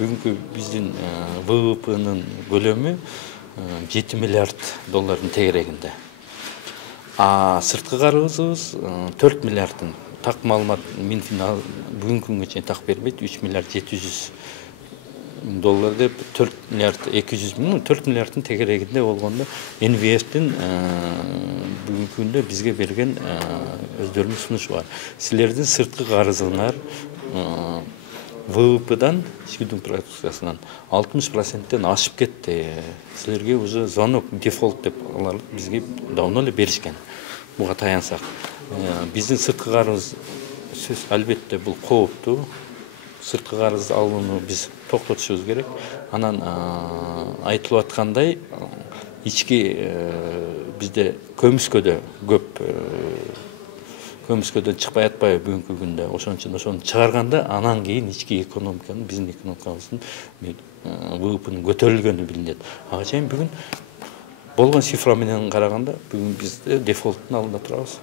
бүгүнкү биздин ВВПнын көлөмү 7 миллиард доллардын тегерегинде. А сырткы карызыбыз 4 миллиардтын. Так маалымат Минфин бүгүнкү күнгө чейин так бербейт. 3 миллиард 700 доллар деп 4 миллиард 200 миң 4 миллиардтын тегерегинде болгондо НВФтин бүгүнкү күндө бизге берген өздөрүнүн сунушу бар. Силердин сырткы карызыңар ВВПдан, ички продукциясынан 60%-тен ашып кетти. Силерге уже звонок, дефолт деп алар бизге давно эле беришкен. Буга таянсак, биздин сырткы карыз сөз албетте бул кооптуу. Сырткы карыз алууну биз токтотушубуз керек. Анан айтылып аткандай, ички бизде көмүскөдө көп көмүскөдөн чыкпай атпайбы бүгүнкү күндө. Ошон үчүн ошону чыгарганда анан кийин ички экономиканын, биздин экономикабыздын ВВПнын көтөрүлгөнү билинет. Ага чейин бүгүн болгон цифра менен караганда бүгүн бизде дефолттун алдында турабыз.